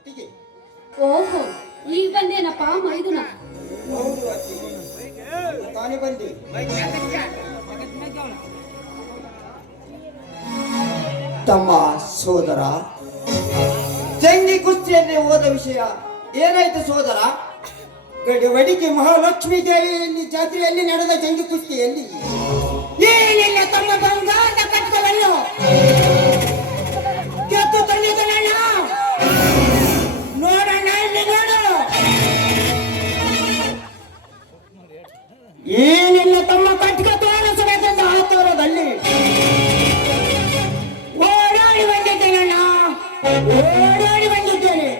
ಅತ್ತಿಗೆ. ಓಹೋ, ಈಗ ಬಂದೇನಪ್ಪ ಮೈದುನ? ಹೌದು ಅತ್ತಿಗೆ, ತಾನೇ ಬಂದೆ. ತಮ್ಮ ಸೋದರ ಜಂಗಿ ಕುಸ್ತಿಯಲ್ಲಿ ಹೋದ ವಿಷಯ ಏನಾಯ್ತು ಸೋದರ? ಗಡಿವಡಿಗೆ ಮಹಾಲಕ್ಷ್ಮೀ ದೇವಿಯಲ್ಲಿ ಜಾತ್ರೆಯಲ್ಲಿ ನಡೆದ ಜಂಗಿ ಕುಸ್ತಿಯಲ್ಲಿ ಏನಿಲ್ಲ ತಮ್ಮ ಬಂಗಾರದ ಕಟ್ಟವನ್ನು ಗೆದ್ದು ತಂದಿದ್ದನಣ್ಣ. ನೋಡಣ್ಣ, ಇಲ್ಲಿ ನೋಡು. ಏನಿಲ್ಲ ತಮ್ಮ ಕಟ್ಕ ತೋರಿಸಬೇಕೆಂದು ಆತುರದಲ್ಲಿ ಓಡಾಡಿ ಬಂದಿದ್ದೇನಣ್ಣ, ಓಡಾಡಿ ಬಂದಿದ್ದೇನೆ.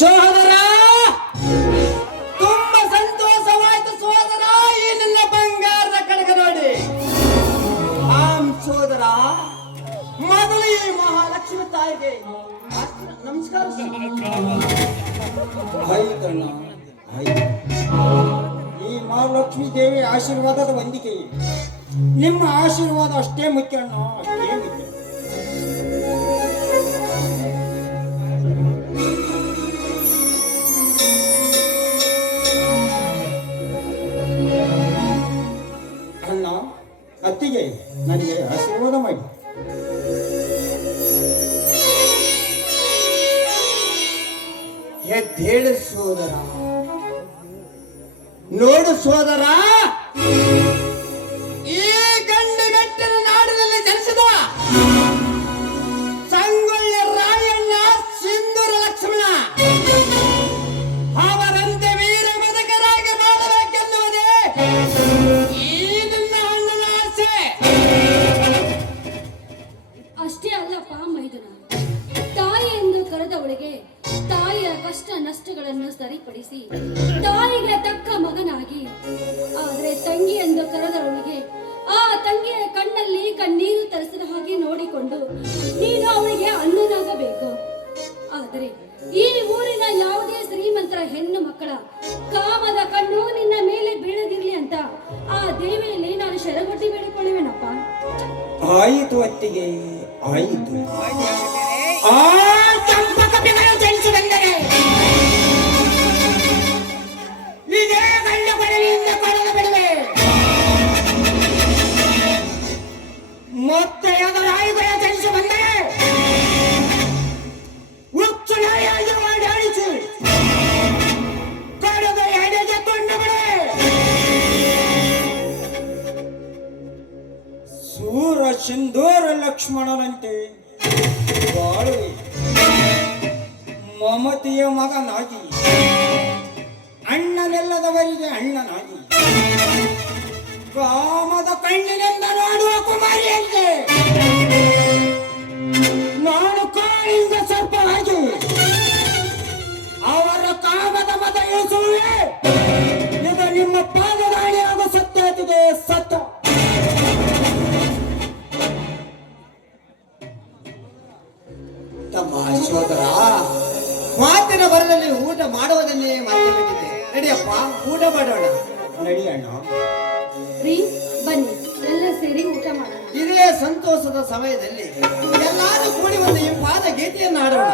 ಸೋದರ, ತುಂಬಾ ಸಂತೋಷವಾಯ್ತು ಸೋದರ, ಈ ನಿನ್ನ ಬಂಗಾರದ ಕಡಗ ನೋಡಿ. ಸೋದರ, ಮೊದಲು ಈ ಮಹಾಲಕ್ಷ್ಮಿ ತಾಯಿಗೆ ನಮಸ್ಕಾರ. ಆಯ್ತಣ್ಣ, ಆಯ್ತು. ಈ ಮಹಾಲಕ್ಷ್ಮೀ ದೇವಿ ಆಶೀರ್ವಾದದ ವಂದಿಕೆ. ನಿಮ್ಮ ಆಶೀರ್ವಾದ ಅಷ್ಟೇ ಮುಖ್ಯ ಅಣ್ಣ, ಅಷ್ಟೇ ಮುಖ್ಯ. ಅಣ್ಣ, ಅತ್ತಿಗೆ ನನಗೆ ಆಶೀರ್ವಾದ ಮಾಡಿ. ಎದ್ದೇಳು ಸೋದರ, ನೋಡು ಸೋದರ, ಈ ಗಂಡು ಮೆಟ್ಟಿನ ನಾಡಿನಲ್ಲಿ ಜನಿಸಿದ ಸಂಗೊಳ್ಳಿ ರಾಯಣ್ಣ, ಸಿಂಧೂರ ಲಕ್ಷ್ಮಣ ಅವರಂತೆ ವೀರ ಬದುಕರಾಗಿ ಬಾಳಬೇಕೆನ್ನುವುದೇ ಈ ನನ್ನ ಅಣ್ಣನ ಆಸೆ. ಅಷ್ಟೇ ಅಲ್ಲಪ್ಪ ಮೈದುನ, ತಾಯಿ ಎಂದು ಕರೆದವಳಿಗೆ ತಾಯಿಯ ಕಷ್ಟ ನಷ್ಟಗಳನ್ನು ಸರಿಪಡಿಸಿ ತಾಯಿಗೆ ತಕ್ಕ ಮಗನಾಗಿ, ಆದರೆ ತಂಗಿ ಎಂದು ಕರೆದವಳಿಗೆ ಆ ತಂಗಿಯ ಕಣ್ಣಲ್ಲಿ ಕಣ್ಣೀರು ತರಿಸಿದ ಹಾಗೆ ನೋಡಿಕೊಂಡು ನೀನು ಅವಳಿಗೆ ಅಣ್ಣನಾಗಬೇಕು. ಆದರೆ ಈ ಊರಿನ ಯಾವುದೇ ಶ್ರೀಮಂತರ ಹೆಣ್ಣು ಮಕ್ಕಳ ಕಾಮದ ಕಣ್ಣು ನಿನ್ನ ಮೇಲೆ ಬೀಳದಿರ್ಲಿ ಅಂತ ಆ ದೇವಿಯಲ್ಲಿ ನಾನು ಶರಗೊಟ್ಟಿ ಬೇಡಿಕೊಳ್ಳುವೆನಪ್ಪ. ಆಯಿತು ಅತ್ತಿಗೆ, ಆಯಿತು. ಜನಿಸಿ ಬಂದರೆ ಇದೇ ಗಂಡು ಕೊಡಲಿಯಿಂದ ಕೊಡಲು ಬಿಡುವೆ. ಮತ್ತೆ ಯಾವ್ದು ರಾಯಿಗಳ ಜನಿಸಿ ಬಂದರೆ ಹುಚ್ಚು ನಾಯಿಯಾಗಿ ಓಡಾಡಿಸಿ ಕಡದ ಎಡೆಗೆ ಕೊಂಡು ಬಿಡುವೆ. ಸೂರ ಸಿಂಧೂರ ಲಕ್ಷ್ಮಣನಂತೆ ಬಾಳುವೆ, ಮಮತೆಯ ಮಗನಾಗಿ, ಅಣ್ಣನೆಲ್ಲದವರಿಗೆ ಅಣ್ಣನಾಗಿ, ಕಾಮದ ಕಣ್ಣಿನಿಂದ ನೋಡುವ ಕುಮಾರಿಯಂತೆ ನಾನು ಕಾಳಿಂದ ಸರ್ಪವಾಗಿ ಅವರ ಕಾಮದ ಮತ ಇಳಿಸುವೆ. ಇದು ನಿಮ್ಮ ಪಾದದಾಳಿ ಹಾಗೂ ಸತ್ಯತೆಗೆ ಸತ್ಯ. ತಮ್ಮ ಸೋದರ, ಮಾತಿನ ಬರದಲ್ಲಿ ಊಟ ಮಾಡುವುದನ್ನೇ ಮತ್ತೆ ಬಿಟ್ಟಿದೆ. ನಡಿಯಪ್ಪ, ಊಟ ಮಾಡೋಣ. ನಡಿಯಣ್ಣ. ರೀ, ಬನ್ನಿ ಎಲ್ಲ ಸೇರಿ ಊಟ ಮಾಡೋಣ. ಇದೇ ಸಂತೋಷದ ಸಮಯದಲ್ಲಿ ಎಲ್ಲರೂ ಕೂಡಿ ಒಂದು ಇಂಪಾದ ಗೀತೆಯನ್ನು ಆಡೋಣ.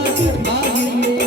ಆಗಿರ್ಲಿ